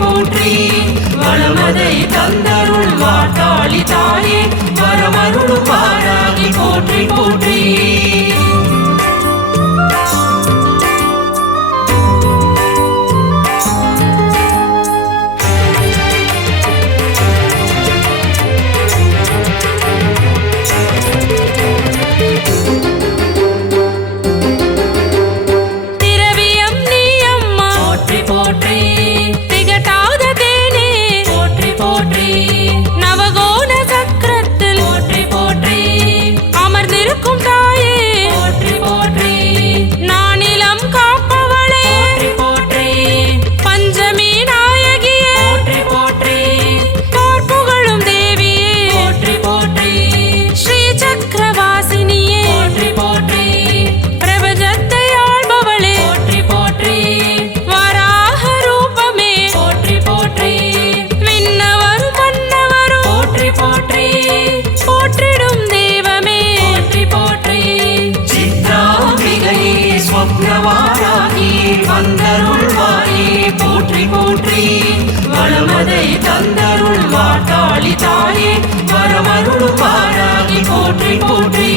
போற்றி வளமதை தந்தருள் வாட்டாளி தாயே வரமருளும் வாராகி போற்றி போற்றி போற்றி போற்றி வளமதை தந்தருள் வாட்டாளி தாயே வரமருளும் வாராகி போற்றி போற்றி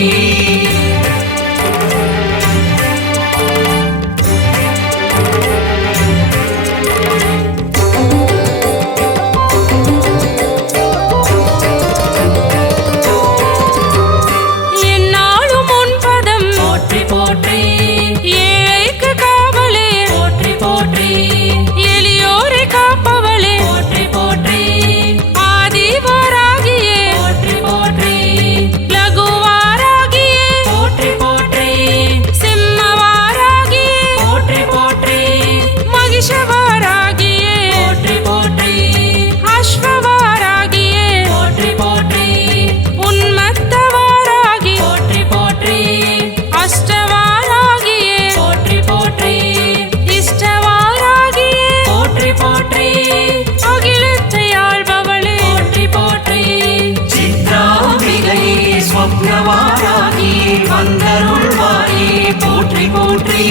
போற்றி போற்றி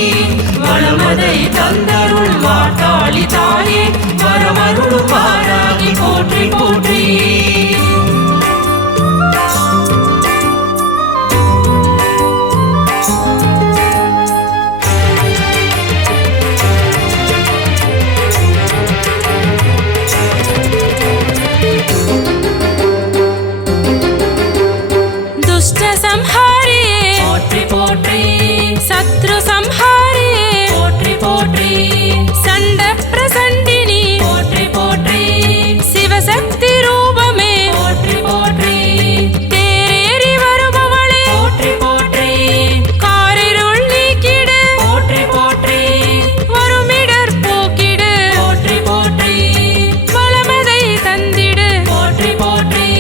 வளமதை தந்தருள் வாட்டாளி தாயே வரமருளும் வாராகி போற்றி போற்றி शत्रु संहारे पोट्री पोट्री संड प्रसंडिनी पोट्री पोट्री शिवशक्ति रूप में पोट्री पोट्री तेरेरी वरुबवळे पोट्री पोट्री कारिरुळ नीकिड पोट्री पोट्री वरुमिडर पोकिड पोट्री पोट्री वलमदै तंदिड पोट्री पोट्री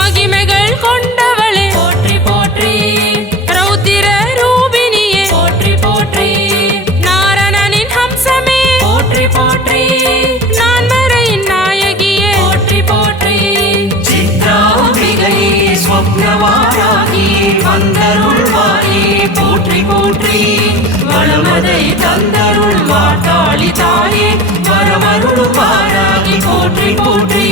महिमेगळ कोंडवळे पोट्री पोट्री रौद्र போற்றி நான் மறை நாயகியே போற்றி போற்றி சித்ராம்பிகையே ஸ்வப்னவாராகி வந்தருள்வாயே போற்றி போற்றி வளமதை தந்தருள் வாட்டாளி தாயே வரமருளும் வாராகி போற்றி போற்றி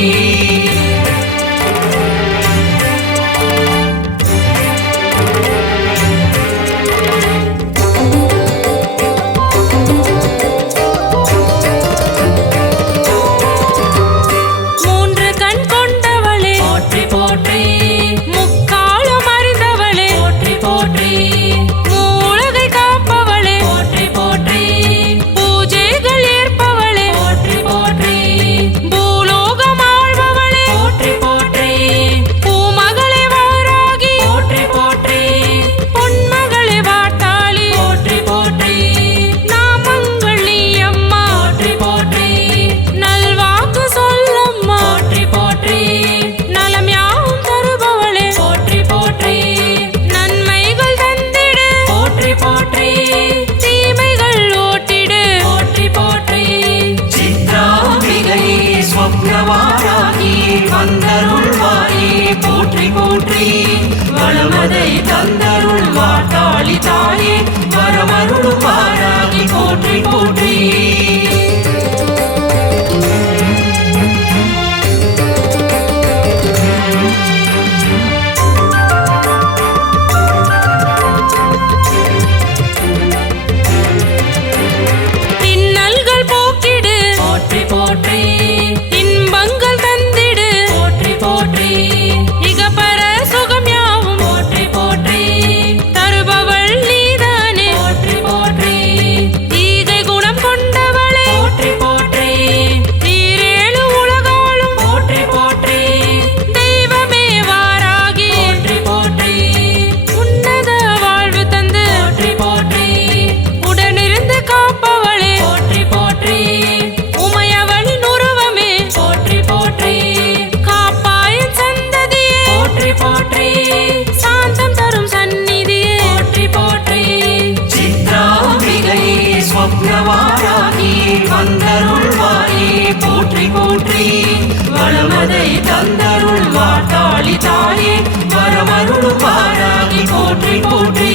போற்றி போற்றி வளமதை தந்தருள் வாட்டாளி தாயே வரமருளும் வாராகி போற்றி போற்றி போற்றி வளமதை தந்தருள் வாட்டாளி தாயே வரமருளும் வாராகி போற்றி போற்றி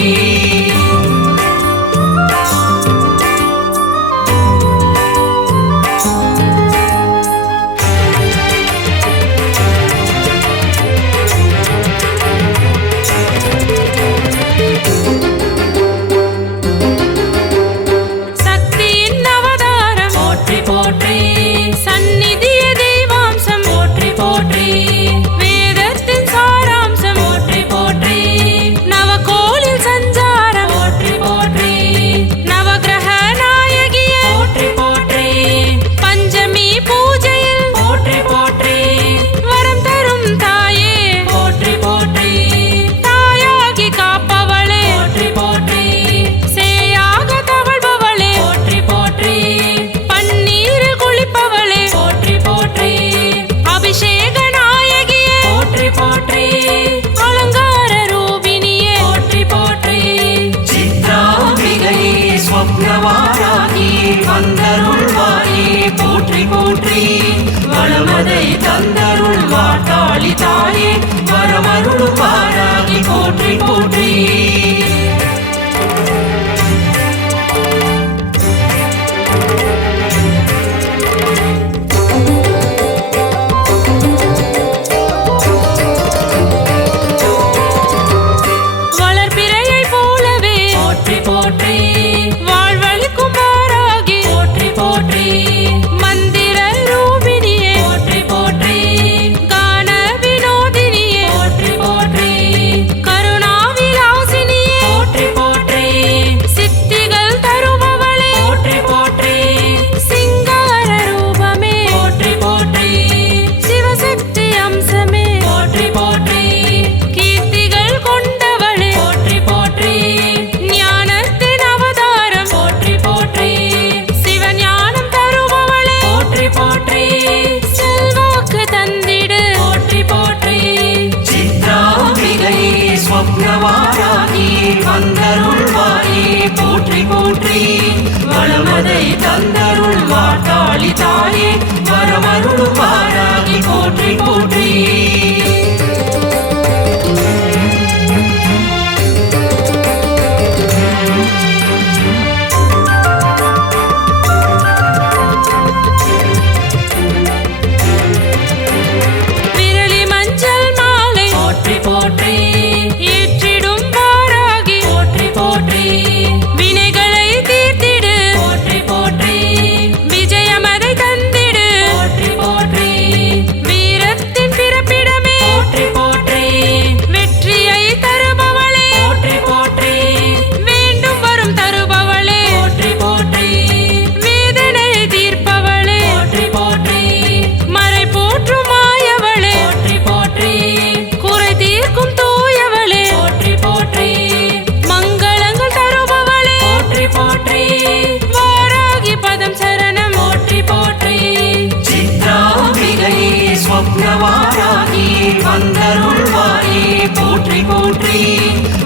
வளமதை தந்தருள் வாட்டாளி தாயே வரமருளும் வாராகி போற்றி போற்றி வளமதை தந்தருள் வாட்டாளி தாயே வரமருளும் வாராகி போற்றி போற்றி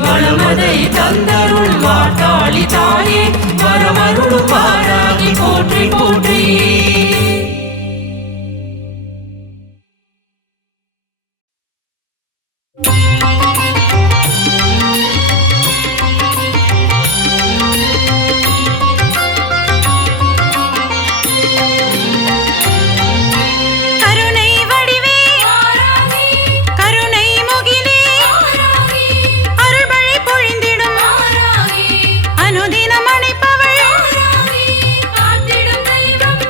வளமதை தந்தருள் வாட்டாளி தாயே வரமருளும் வாராகி போற்றி போற்றி அனுதினம் அணைப்பவள் காத்திடும் தெய்வம்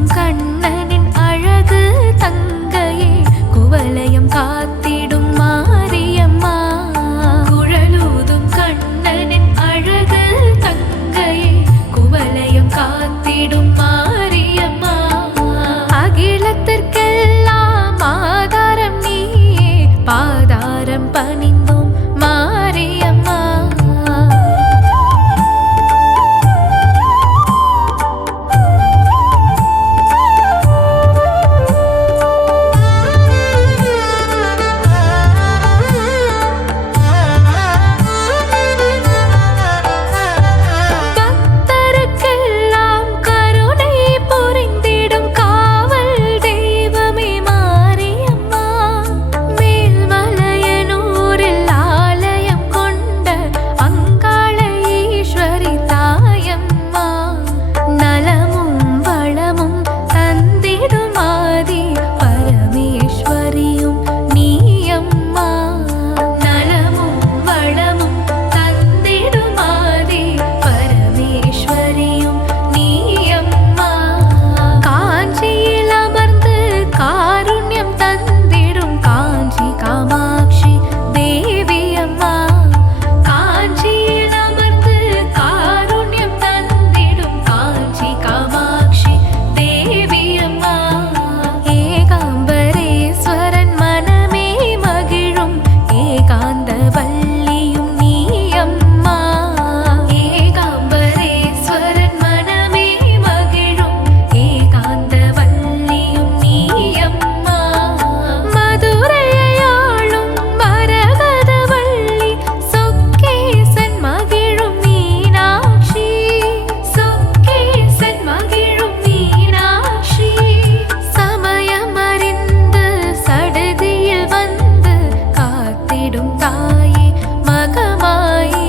குழலூதும் கண்ணனின் அழகு தங்கையே குவலயம் காத்திடும் மாரியம்மா. குழலூதும் கண்ணனின் அழகு தங்கையே குவலயம் காத்திடும் மாரியம்மா. அகிலத்திற்கெல்லாம் ஆதாரம் நீயே பாதாரம் பணிந்தோம் மாரியம்மா. பக்தருக்கெல்லாம் கருணை புரிந்திடும் காவல் தெய்வமே மாரியம்மா. மேல்மலையனூரில் ஆலயம் கொண்ட அங்காள ஈஸ்வரி தாயம்மா. நலமும் வளமும் தந்திடும் ஆதி பரமேஸ்வரியும் நீயம்மா. நலமும் வளமும் தந்திடும் ஆதி பரமேஸ்வரியும் நீயம்மா. காஞ்சியில் அமர்ந்து காருண்யம் தந்திடும் காஞ்சி காமாட்சி தேவியம்மா. காஞ்சியில் அமர்ந்து காருண்யம் தந்திடும் காஞ்சி காமாட்சி தேவியம்மா. ஏகாம்பரேஸ்வரன் மனமே மகிழும் ஏகாந்த வள்ளியும் நீயம்மா. ஏகாம்பரேஸ்வரன் மனமே மகிழும் ஏகாந்த வள்ளியும் நீயம்மா. மதுரையாளும் மரகத வள்ளி சொக்கேசன் மகிழும் மீனாட்சி. சொக்கேசன் மகிழும் மீனாட்சி. சமயம் அறிந்து சடுதியில் வந்து காத்திடும் தாயே மகமாயே.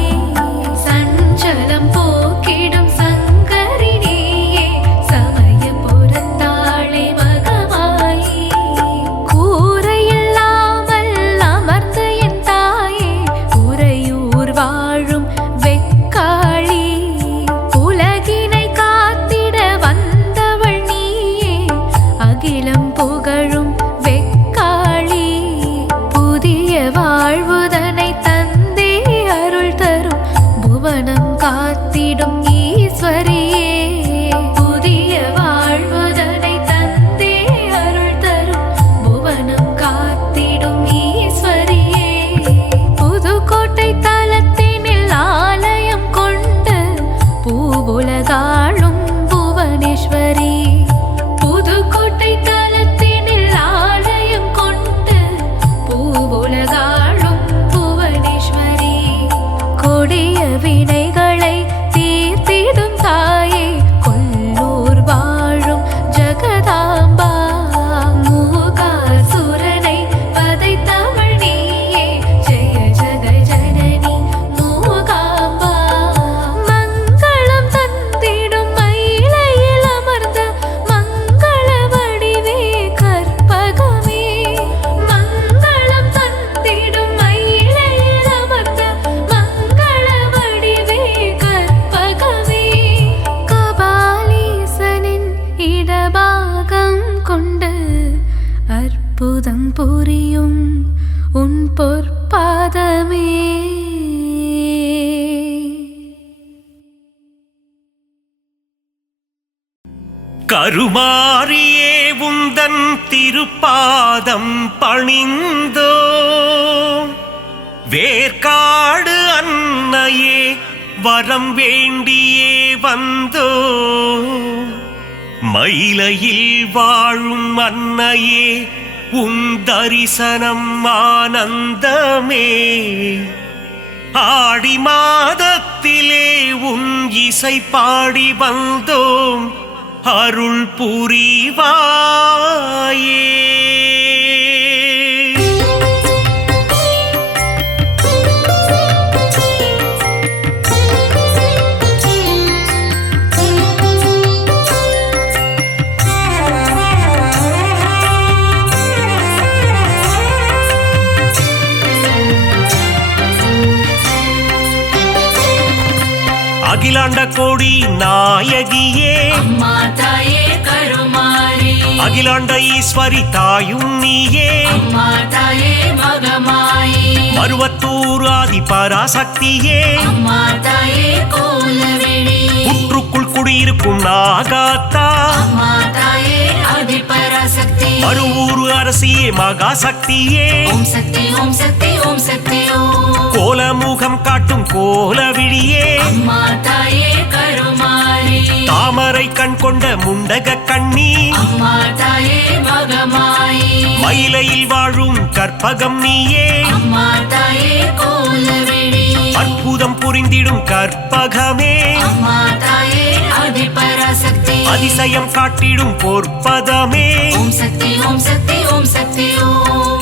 சஞ்சலம் போக்கிடும் சங்கரி நீயே சமயபுரத்தாளே மகமாயே. கூரையில்லாமல் அமர்ந்த என் தாயே உறையூர் வாழும் வெக்காளி. உலகினை காத்திட வந்தவள் நீயே அகிலம் புகழும் வெக்காளி. புதிய வாழ்வுதனை தந்தே அருள் தரும் புவனம் காத்திடும் ஈஸ்வரியே. புதிய வாழ்வுதனை தந்தே அருள் தரும் புவனம் காத்திடும் ஈஸ்வரியே. புதுக்கோட்டை தலத்தினில் ஆலயம் கொண்டு பூவுலகாளும் புவனேஸ்வரி. புதுக்கோட்டை தலத்தினில் ஆலயம் கொண்டு பூவுலகாளும் புவனேஸ்வரி. கொடிய வினைகளை தீர்த்திடும் தாயே கொல்லூர் வாழும் ஜகதாம்பா. மூகாசுரனை வதைத்தவள் நீயே ஜெய ஜக ஜனனி மூகாம்பா. மங்களம் தந்திடும் மயிலையில் அமர்ந்த மங்கள வடிவே கற்பகமே. மங்களம் தந்திடும் மயிலையில் அமர்ந்த மங்கள வடிவே கற்பகமே. கபாலீசனின் இடபாகம் கொண்டு அற்புதம் புரியும் உன் பொற்பாதமே. கருமாரியே உந்தன் திருப்பாதம் பணிந்தோ. வேர்க்காடு அன்னையே வரம் வேண்டியே வந்தோ. மயிலையில் வாழும் அன்னையே உன் தரிசனம் ஆனந்தமே. ஆடி மாதத்திலே உன் இசை பாடி வந்தோம் அருள் புரிவாயே. அகிலாண்ட கோடி நாயகியே அம்மா தாயே கருமா அகிலாண்ட ஈஸ்வரி தாயும் நீயே அம்மா தாயே மகமாயி மருவத்தூர் ஆதி பராசக்தியே அம்மா தாயே கோலவிழி புற்றுக்குள் குடியிருக்கும் நாகாத்தா அம்மா தாயே ஆதிபராசக்தி மறுவூர் அரசியே மகாசக்தியே ஓம் சக்தி ஓம் சக்தி ஓம் சக்தி ஓம் கோலமுகம் காட்டும் கோலவிழியே அம்மா தாயே கருமாரி தாமரை கண் கொண்ட முண்டக கண்ணி அம்மா தாயே மகமாயி மயிலையில் வாழும் கற்பகம் நீயே அம்மா தாயே கோலவிழி அற்புதம் புரிந்திடும் கற்பகமே அம்மா தாயே ஆதிபராசக்தி அதிசயம் காட்டிடும் பொற்பதமே ஓம் சக்தி ஓம் சக்தி ஓம் சக்தி ஓம்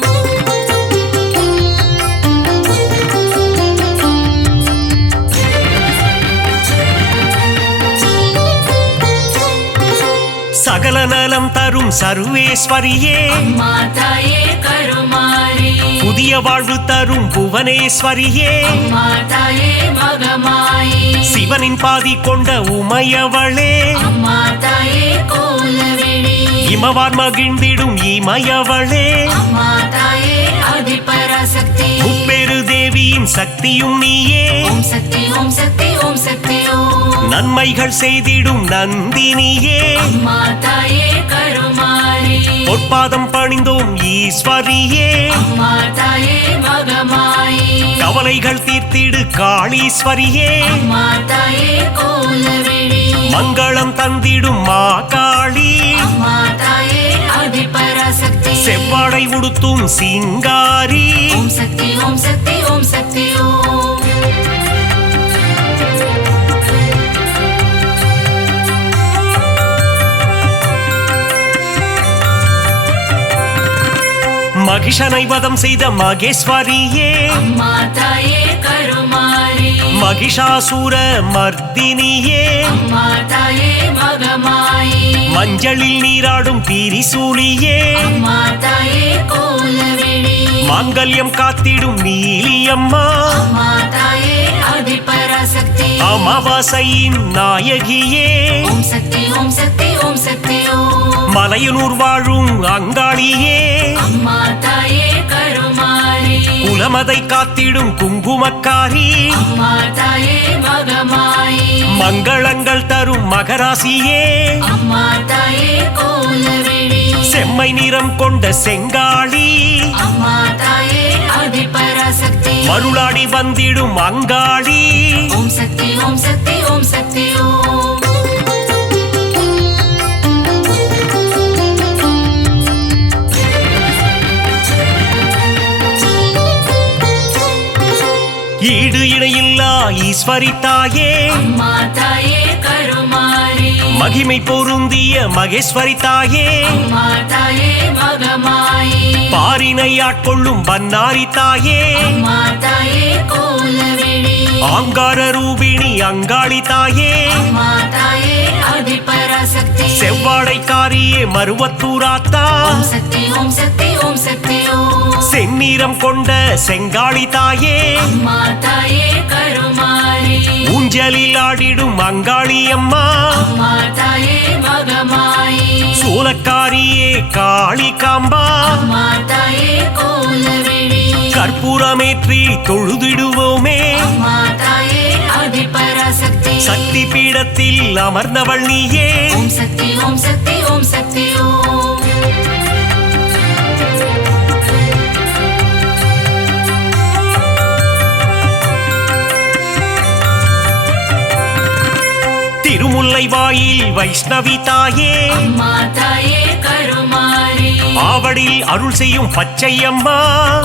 சகல நலம் தரும் சர்வேஸ்வரியே அம்மா தாயே கருமாரி புதிய வாழ்வு தரும் புவனேஸ்வரியே அம்மா தாயே மகமாயி சிவனின் பாதி கொண்ட உமையவளே அம்மா தாயே கோலவிழி இமவார் மகிழ்ந்திடும் இமயவளே அம்மா தாயே ஆதிபராசக்தி முப்பெரு தேவியின் சக்தியும் நீயே ஓம் சக்தி ஓம் சக்தி ஓம் சக்தி ஓம் நன்மைகள் செய்திடும் நந்தினியே அம்மா தாயே கருமாரி பொற்பாதம் பணிந்தோம் ஈஸ்வரியே அம்மா தாயே மகமாயி கவலைகள் தீர்த்திடு காளீஸ்வரியே அம்மா தாயே கோலவிழி மங்களம் தந்திடும் மாகாளி அம்மா தாயே ஆதிபராசக்தி செவ்வாடை உடுத்தும் சிங்காரி ஓம் சக்தி ஓம் சக்தி ஓம் சக்தி ஓம் மகிஷனை வதம் செய்த மகேஸ்வரியே அம்மா தாயே கருமாரி மகிஷாசூர மர்தினியே அம்மா தாயே மகமாயி மஞ்சளில் நீராடும் திரிசூலியே அம்மா தாயே கோலவிழி மாங்கல்யம் காத்திடும் நீலியம்மா அம்மா தாயே ஆதிபராசக்தி அமாவாசையின் நாயகியே ஓம் சக்தி ஓம் சக்தி ஓம் சக்தி ஓம் மலையனூர் வாழும் அங்காளியே அம்மா தாயே கருமாரி குலமதை காத்திடும் குங்குமக்காரி அம்மா தாயே மகமாயி மங்களங்கள் தரும் மகராசியே அம்மா தாயே கோலவிழி செம்மை நிறம் கொண்ட செங்காளி அம்மா தாயே ஆதிபராசக்தி மருளாடி வந்திடும் அங்காளி ஓம் சக்தி ஓம் சக்தி ஓம் சக்தி ஓம் ஈடு இணையில்லா ஈஸ்வரி தாயே அம்மா தாயே கருமாரி மகிமை பொருந்திய மகேஸ்வரி தாயே அம்மா தாயே மகமாயி பாரினை ஆட்கொள்ளும் பன்னாரி தாயே அம்மா தாயே கோலவிழி ஆங்கார ரூபிணி அங்காளி தாயே அம்மா தாயே ஆதிபராசக்தி செவ்வாடைக்காரியே மருவத்தூராத்தா ஓம் சக்தி ஓம் சக்தி ஓம் சக்தி ஓம் செந்நிறம் கொண்ட செங்காளி தாயே அம்மா தாயே கருமாரி ஊஞ்சலில் ஆடிடும் அங்காளி அம்மா அம்மா தாயே மகமாயி சூலக்காரியே காளி காம்பா அம்மா தாயே கோலவிழி கற்பூரமேற்றி தொழுதிடுவோமே அம்மா தாயே ஆதிபராசக்தி சக்தி பீடத்தில் அமர்ந்தவள் நீயே ஓம் சக்தி ஓம் சக்தி ஓம் சக்தி ஓம் திருமுல்லை வாயில் வைஷ்ணவி தாயே அம்மா தாயே கருமாரி ஆவடில் அருள் செய்யும் பச்சையம்மா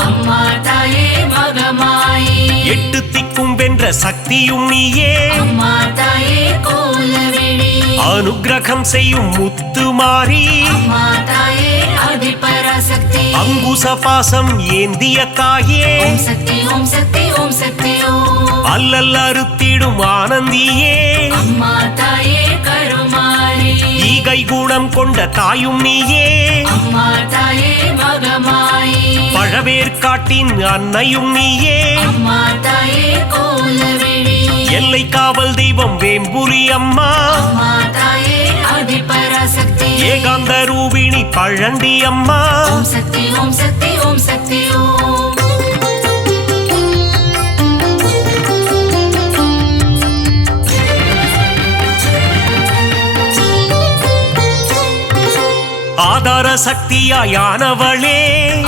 அம்மா தாயே மகமாயி எட்டு திக்கும் வென்ற சக்தியும் நீயே அம்மா தாயே கோலவிழி அனுக்கிரகம் செய்யும் முத்துமாரி அம்மா தாயே ஆதிபராசக்தி அங்குச பாசம் ஏந்திய தாயே ஓம் சக்தி ஓம் சக்தி ஓம் சக்தி ஓம் அல்லல் அறுத்திடும் ஆனந்தியே அம்மா தாயே கருமாரி ஈகை குணம் கொண்ட தாயும் நீயே அம்மா தாயே மகமாயி பழவேற்காட்டின் அன்னையும் நீயே அம்மா தாயே கோலவிழி எல்லை காவல் தெய்வம் வேம்புலி அம்மா அம்மா தாயே ஆதிபராசக்தி ஏகாந்த ரூபிணி பழண்டி அம்மா ஓம் சக்தி ஓம் சக்தி ஓம் சக்தி ஓம் ஆதார சக்தியாயானவளே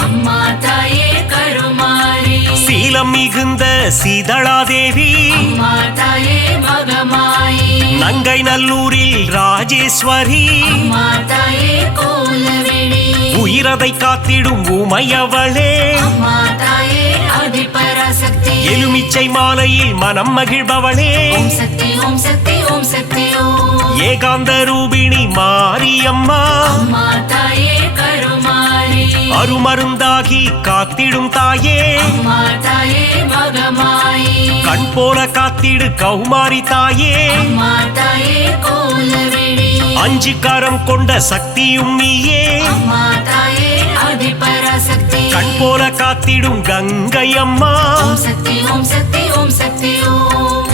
அம்மா தாயே கருமாரி சீலம் மிகுந்த சீதளாதேவி அம்மா தாயே மகமாயி நங்கை நல்லூரில் ராஜேஸ்வரி அம்மா தாயே கோலவிழி உயிரதை காத்திடும் உமையவளே அம்மா தாயே ஆதிபராசக்தி எலுமிச்சை மாலையில் மனம் மகிழ்பவளே ஓம் சக்தி ஓம் சக்தி ஓம் சக்தி ஓம் ஏகாந்த ரூபிணி மாரியம்மா அம்மா தாயே கருமாரி அருமருந்தாகி காத்திடும் தாயே அம்மா தாயே மகமாயி கண் போல காத்திடு கௌமாரி தாயே அம்மா தாயே கோலவிழி அஞ்சு கரம் கொண்ட சக்தியும் நீயே அம்மா தாயே ஆதிபராசக்தி கண் போல காத்திடும் கங்கை அம்மா ஓம் சக்தி ஓம் சக்தி ஓம் சக்தி ஓம்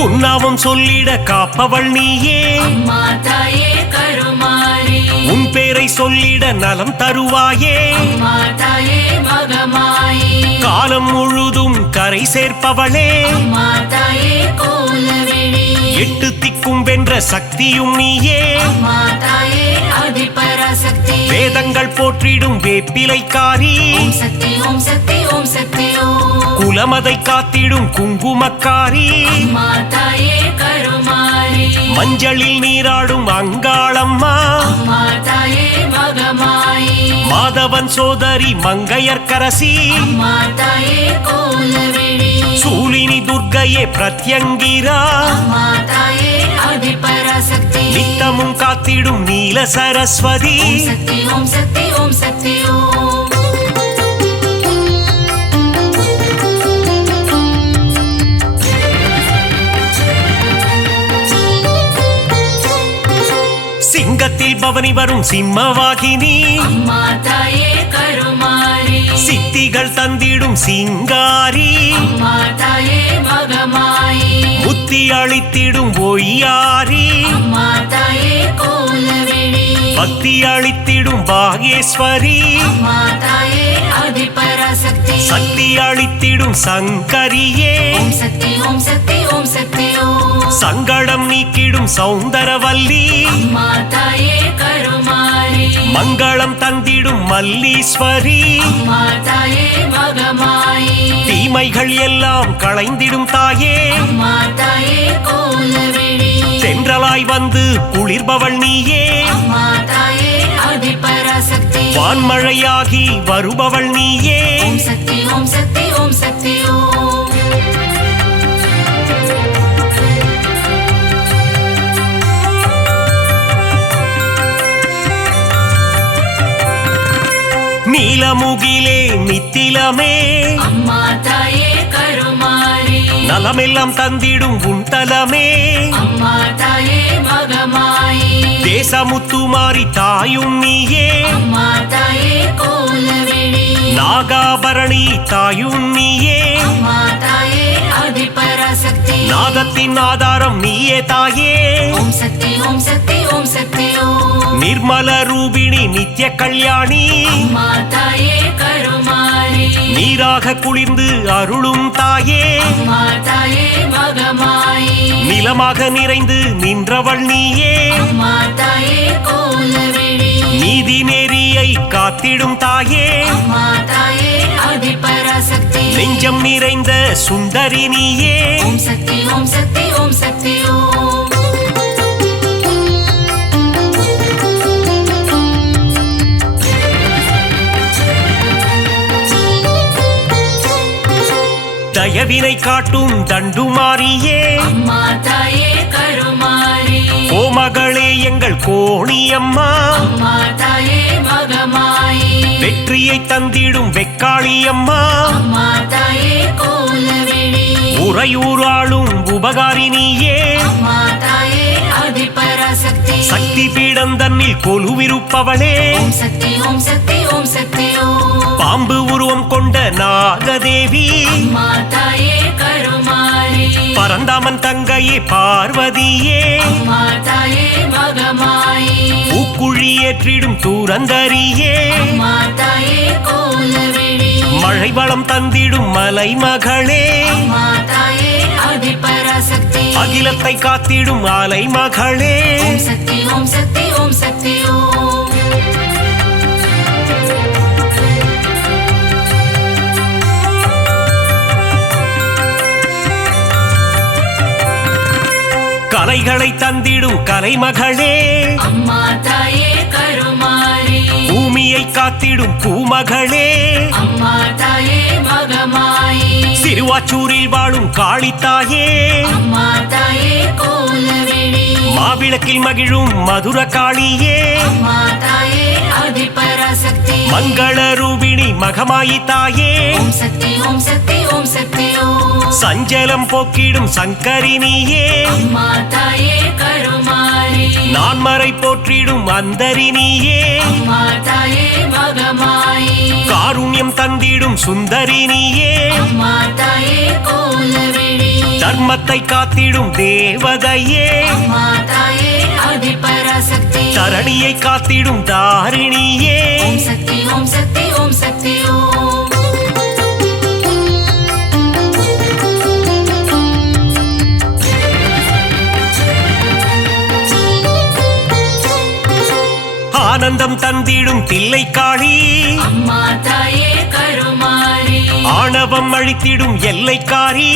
உன்னாமம் சொல்லிட காப்பவள் நீயே அம்மா தாயே கருமாரி உன் பேரை சொல்லிட நலம் தருவாயே அம்மா தாயே மகமாயி காலம் முழுதும் கரை சேர்ப்பவளே அம்மா தாயே கோலவிழி எட்டு திக்கும் வென்ற சக்தியும் நீயே அம்மா தாயே ஆதிபராசக்தி வேதங்கள் போற்றிடும் வேப்பிலைக்காரி ஓம் சக்தி ஓம் சக்தி ஓம் சக்தி ஓம் குலமதை காத்திடும் குங்குமக்காரி அம்மா தாயே கருமாரி மஞ்சளில் நீராடும் அங்காளம்மா அம்மா தாயே மகமாயி மாதவன் சோதரி மங்கையர்க்கரசி அம்மா தாயே கோலவிழி சூலினி துர்க்கையே பிரத்யங்கிரா அம்மா தாயே ஆதிபராசக்தி நித்தமும் காத்திடும் நீல சரஸ்வதி ஓம் சக்தி ஓம் சக்தி ஓம் சக்தி ஓம் சிங்கத்தில் பவனி வரும் சிம்மவாகினி அம்மா தாயே கருமாரி சித்திகள் தந்திடும் சிங்காரி அம்மா தாயே மகமாயி புத்தி அளித்திடும் ஒய்யாரி அம்மா தாயே கோலவிழி பக்தி அளித்திடும் பாகேஸ்வரி அம்மா தாயே ஆதிபராசக்தி சக்தி அளித்திடும் சங்கரியே ஓம் சக்தி ஓம் சக்தி ஓம் சக்தி ஓம் சங்கடம் நீக்கிடும் சௌந்தரவல்லி அம்மா தாயே கருமாரி மங்களம் தந்திடும் மல்லீஸ்வரி அம்மா தாயே மகமாயி தீமைகள் எல்லாம் களைந்திடும் தாயே அம்மா தாயே கோலவிழி தென்றலாய் வந்து குளிர்பவள் நீயே அம்மா தாயே ஆதிபராசக்தி வான்மழையாகி வருபவள் நீயே ஓம் சக்தி ஓம் சக்தி ஓம் சக்தி ஓம் நீலமுகிலே நித்திலமே அம்மா தாயே கருமாரி நலமெல்லாம் தந்திடும் உன் தலமே அம்மா தாயே மகமாயி தேசமுத்துமாரி தாயும் நீயே அம்மா தாயே கோலவிழி நாகாபரணி தாயும் நீயே அம்மா தாயே ஆதிபராசக்தி நாதத்தின் ஆதாரம் நீயே தாயே ஓம் சக்தி ஓம் சக்தி ஓம் சக்தி ஓம் நிர்மல ரூபிணி நித்ய கல்யாணி அம்மா தாயே கருமாரி நீராக குளிர்ந்து அருளும் தாயே அம்மா தாயே மகமாயி நிலமாக நிறைந்து நின்றவள் நீயே அம்மா தாயே கோலவிழி நீதி நெறியை காத்திடும் தாயே அம்மா தாயே ஆதிபராசக்தி நெஞ்சம் நிறைந்த சுந்தரி நீயே ஓம் சக்தி ஓம் சக்தி ஓம் சக்தி ஓம் தயவினை காட்டும் தண்டுமாரியே அம்மா தாயே கருமாரி கோமகளே எங்கள் கோணியம்மா அம்மா தாயே மகமாயி வெற்றியை தந்திடும் வெக்காளியம்மா அம்மா தாயே கோலவிழி உறையூராளும் உபகாரினியே அம்மா தாயே ஆதிபராசக்தி சக்தி பீடம் தன்னில் கொலுவிருப்பவளே ஓம் சக்தி ஓம் சக்தி ஓம் சக்தி ஓம் பாம்பு உருவம் கொண்ட நாகதேவி அம்மா தாயே கருமாரி பரந்தாமன் தங்கையே பார்வதியே அம்மா தாயே மகமாயி பூக்குழி ஏற்றிடும் தூரந்தரியே அம்மா தாயே கோலவிழி மழை வளம் தந்திடும் மலை மகளே அம்மா தாயே ஆதிபராசக்தி அகிலத்தை காத்திடும் அலை மகளே ஓம் சக்தி ஓம் சக்தி ஓம் சக்தி ஓம் கலைகளை தந்திடும் கலைமகளே அம்மா தாயே கருமாரி பூமியை காத்திடும் பூமகளே அம்மா தாயே மகமாயி சிறுவாச்சூரில் வாழும் காளித்தாயே அம்மா தாயே கோலவிழி மாவிளக்கில் மகிழும் மதுர காளியே அம்மா தாயே ஆதிபராசக்தி மங்கள ரூபிணி மகமாயி தாயே ஓம் சக்தி ஓம் சக்தி ஓம் சக்தி ஓம் சஞ்சலம் போக்கிடும் சங்கரினியே அம்மா தாயே கருமாரி நான்மறை போற்றிடும் அந்தரினியே அம்மா தாயே மகமாயி காருண்யம் தந்திடும் சுந்தரினியே அம்மா தாயே கோலவிழி தர்மத்தை காத்திடும் தேவதையே அம்மா தாயே ஆதிபராசக்தி தரணியை காத்திடும் தாரிணியே ஓம் சக்தி ஓம் சக்தி ஓம் சக்தி ஓம் ஆனந்தம் தந்திடும் தில்லைக்காளி அம்மா தாயே கருமாரி ஆணவம் அழித்திடும் எல்லைக்காரி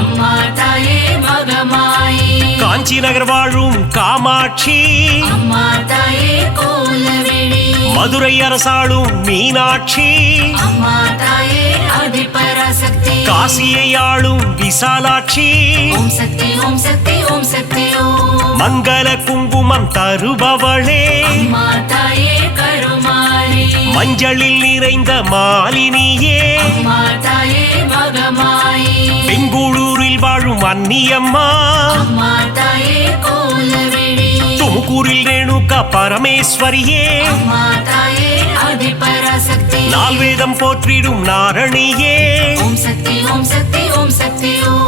அம்மா தாயே மகமாயி காஞ்சி நகர் வாழும் காமாட்சி அம்மா தாயே கோலவிழி மதுரை அரசாளும் மீனாட்சி அம்மா தாயே ஆதிபராசக்தி காசியை ஆளும் விசாலாட்சி ஓம் சக்தி ஓம் சக்தி ஓம் சக்தி ஓம் மங்கள குங்குமம் தருபவளே அம்மா தாயே கருமாரி மஞ்சளில் நிறைந்த மாலினியே அம்மா தாயே மகமாயி பெங்களூரில் வாழும் அன்னியம்மா அம்மா தாயே கோலவிழி துமுக்கூரில் ரேணுகா பரமேஸ்வரியே அம்மா தாயே ஆதிபராசக்தி நால்வேதம் போற்றிடும் நாரணியே ஓம் சக்தி ஓம் சக்தி ஓம் சக்தி ஓம்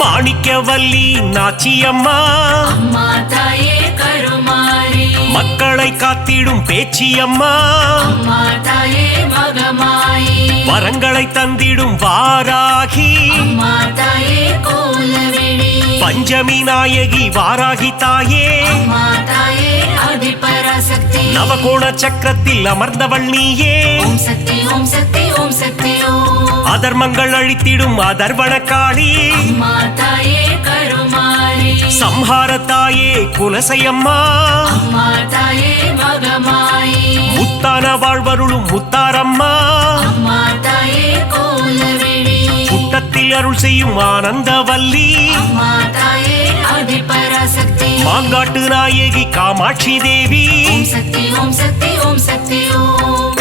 மாணிக்கவல்லி நாச்சியம்மா அம்மா தாயே கருமாரி மக்களை காத்திடும் பேச்சியம்மா அம்மா தாயே மகமாயி வரங்களை தந்திடும் வாராகி அம்மா தாயே கோலவிழி பஞ்சமி நாயகி வாராகி தாயே அம்மா தாயே ஆதிபராசக்தி நவகோண சக்கரத்தில் அமர்ந்தவள் நீயே ஓம் சக்தி ஓம் சக்தி ஓம் சக்தி ஓம் அதர்மங்கள் அழித்திடும் அதர்வண காளி அம்மா தாயே கருமாரி சம்ஹார தாயே குலசையம்மா அம்மா தாயே மகமாயி முத்தான வாழ்வருளும் முத்தாரம்மா அம்மா தாயே கோலவிழி புட்டத்தில் அருள் செய்யும் ஆனந்தவல்லி அம்மா தாயே ஆதிபராசக்தி மாங்காட்டு நாயகி காமாட்சி தேவி ஓம் சக்தி ஓம் சக்தி ஓம் சக்தி ஓம்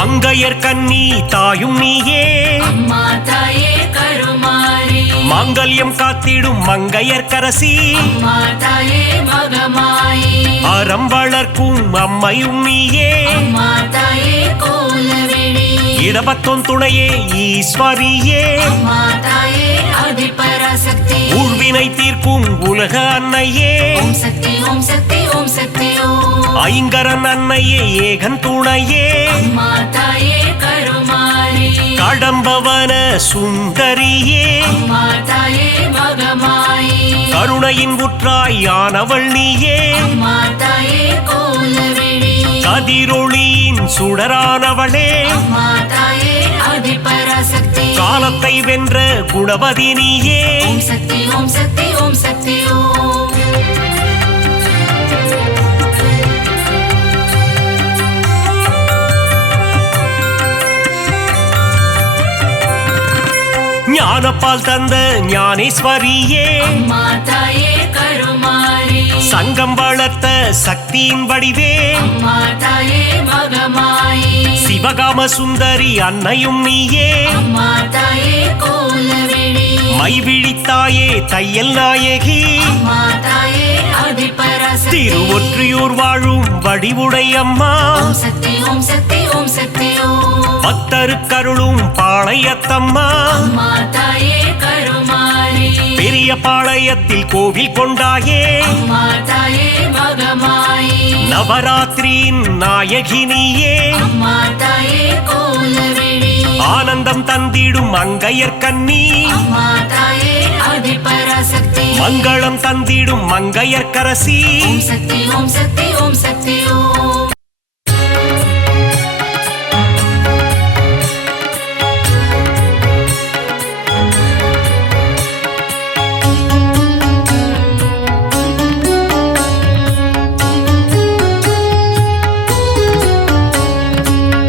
அங்கையர் கன்னி தாயும் நீயே அம்மா தாயே கருமாரி மாங்கல்யம் காத்திடும் மங்கையர்க்கரசி அம்மா தாயே மகமாயி அறம் வளர்க்கும் அம்மையும் நீயே அம்மா தாயே கோலவிழி இடபத்தோன் துணையே ஈஸ்வரியே அம்மா தாயே ஆதிபராசக்தி ஊழ்வினை தீர்க்கும் உலக அன்னையே ஓம் சக்தி ஓம் சக்தி ஓம் சக்தி ஓம் ஐங்கரன் அன்னையே ஏகன் துணையே அம்மா தாயே கருமாரி கடம்பவன சுந்தரியே அம்மா தாயே மகமாயி கருணையின் உற்றாய் ஆனவள் நீயே அம்மா தாயே கோலவிழி கதிரொளியின் சுடரானவளே அம்மா தாயே ஆதிபராசக்தி காலத்தை வென்ற குணவதி நீயே ஓம் சக்தி ஓம் சக்தி ஓம் சக்தி ஓம் ஞானப்பால் தந்த ஞானேஸ்வரியே அம்மா தாயே கருமாரி சங்கம் வளர்த்த சக்தியின் வடிவே அம்மா தாயே மகமாயி சிவகாம சுந்தரி அன்னையும் நீயே அம்மா தாயே கோலவிழி மைவிழித்தாயே தையல் நாயகி அம்மா தாயே ஆதிபராசக்தி திருவொற்றியூர் வாழும் வடிவுடை அம்மா ஓம் சக்தி ஓம் சக்தி ஓம் சக்தி ஓம் பக்தருக்கருளும் பாளையத்தம்மா அம்மா தாயே கருமாரி பெரிய பாளையத்தில் கோவில் கொண்டாயே அம்மா தாயே மகமாயி நவராத்திரியின் நாயகி நீயே அம்மா தாயே கோலவிழி ஆனந்தம் தந்திடும் அங்கையர் கண்ணி அம்மா தாயே ஆதிபராசக்தி மங்களம் தந்திடும் மங்கையர்க்கரசி ஓம் சக்தி ஓம் சக்தி ஓம் சக்தி ஓம்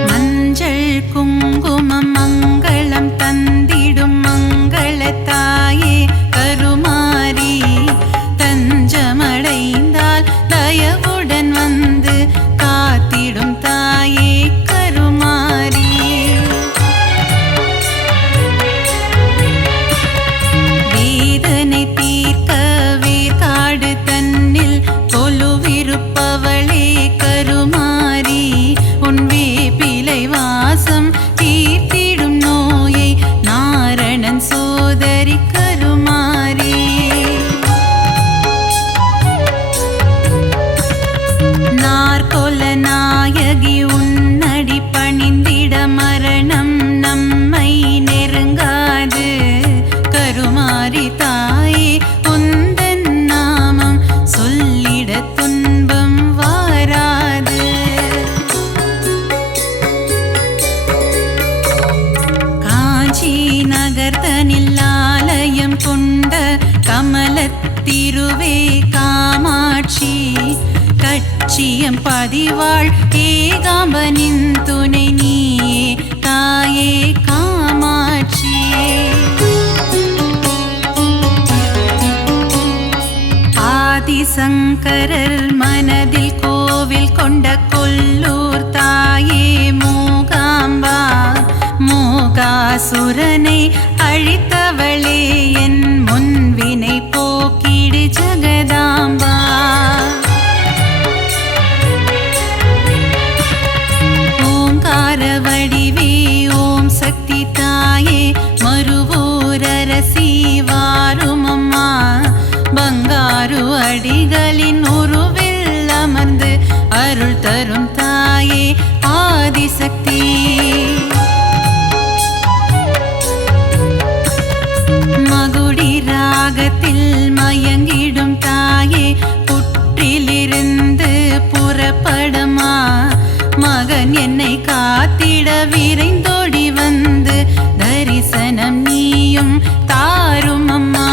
மஞ்சள் குங்குமம் மங்களம் தந்திடும் மங்களத்தாயே கருமாரி தஞ்சமடைந்தால் தயவுடன் வந்து காத்திடும் தாயே கருமாரி வேதனை தீர்க்க வேர்காடு தன்னில் கொலுவிருப்பவளே கருமாரி உன் வேப்பிலை வாசம் தீர்த்திடும் நோயை நாரணன் சோதரி கருமாரி நாற்கொல நாயகி உன்னடி பணிந்திட மரணம் நம்மை நெருங்காது கருமாரி தாயே உந்தன் நாமம் சொல்லிட துன்பம் வாராது காஞ்சி நகர்தனில் ஆலயம் கொண்ட கமலத்திருவே காமாட்சி கட்சியம் பதிவாள் ஏகாம்பனின் துணை நீயே தாயே காமாட்சி ஆதிசங்கரர் மனதில் கோவில் கொண்ட கொல்லூர் தாயே மூகாம்பா மூகாசுரனை அழித்தவளே என் முன்வினை போக்கிடு ஜகதாம்பா ஓங்கார வடிவே ஓம் சக்தி தாயே மறுவூரரசி வாருமம்மா பங்காரு அடிகளின் உருவில் அமர்ந்து அருள் தரும் தாயே ஆதிசக்தி மகுடி ராகத்தில் மயங்கிடும் தாயே புற்றிலிருந்து புறப்படமா மகன் என்னை காத்திட விரைந்தோடி வந்து தரிசனம் நீயும் தாரும் அம்மா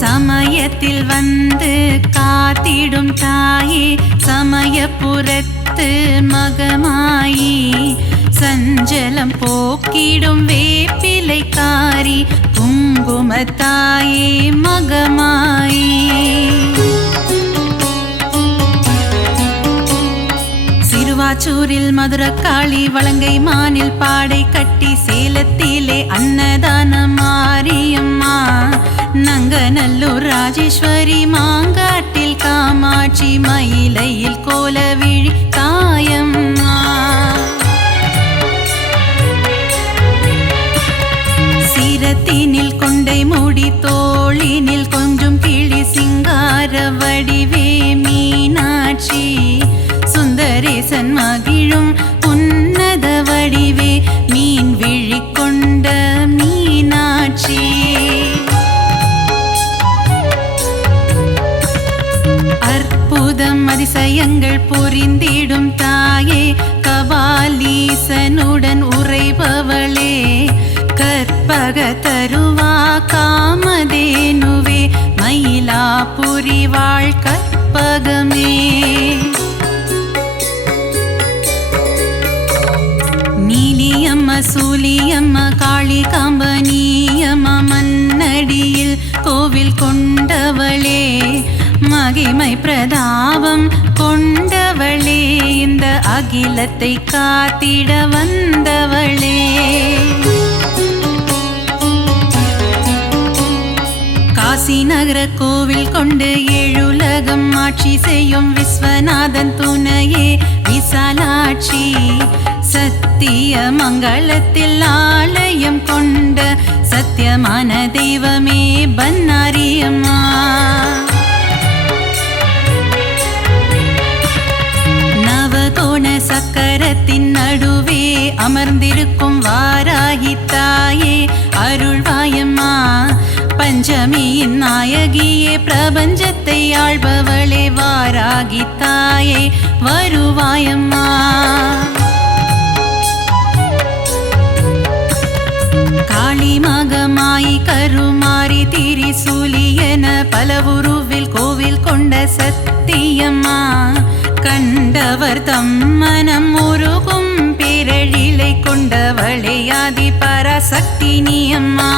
சமயத்தில் வந்து காத்திடும் தாயே சமயபுரத்து மகமாயி சஞ்சலம் போக்கிடும் வேப்பிலைக்காரி குங்குமத்தாயே மகமாயி சிறுவாச்சூரில் மதுரக்காளி வலங்கை மானில் பாடை கட்டி சேலத்திலே அன்னதான மாரியம்மா நங்கநல்லூர் ராஜேஸ்வரி மாங்காட்டில் காமாட்சி மயிலையில் கோலவிழி தாயம்மா சிரத்தினில் கொண்டை மூடி தோளினில் கொஞ்சம் கிளி சிங்கார வடிவே மீனாட்சி சுந்தரேசன் மகிழும் உன்னத வடிவே மீன் விழி கொண்ட மீனாட்சி அற்புத அற்புதம் அதிசயங்கள் புரிந்திடும் தாயே கபாலீசனுடன் உறைபவளே கற்பக தருவா காமதேனுவே மயிலாபுரி வாழ் கற்பகமே நீலியம்ம சூலியம்ம காளிகாம்ப நீயம்ம மன்னடியில் கோவில் கொண்டவளே மகிமை பிரதாபம் கொண்டவளே இந்த அகிலத்தை காத்திட வந்தவளே காசி நகர கோவில் கொண்டு ஏழுலகம் ஆட்சி செய்யும் விஸ்வநாதன் துணையே விசாலாட்சி சத்திய மங்களத்தில் ஆலயம் கொண்ட சத்தியமான தெய்வமே பன்னாரியம்மா நவகோண சக்கரத்தின் நடுவே அமர்ந்திருக்கும் வாராகி தாயே அருள்வாயம்மா பஞ்சமியின் நாயகியே பிரபஞ்சத்தை ஆள்பவளே வாராகி தாயே வருவாயம்மா காளி மகமாயி கருமாரி திரிசூலி என பல உருவில் கோவில் கொண்ட சத்தியம்மா கண்டவர் தம் மனம் உருகும் பேரழிலை கொண்டவளே ஆதி பராசக்தி நீ அம்மா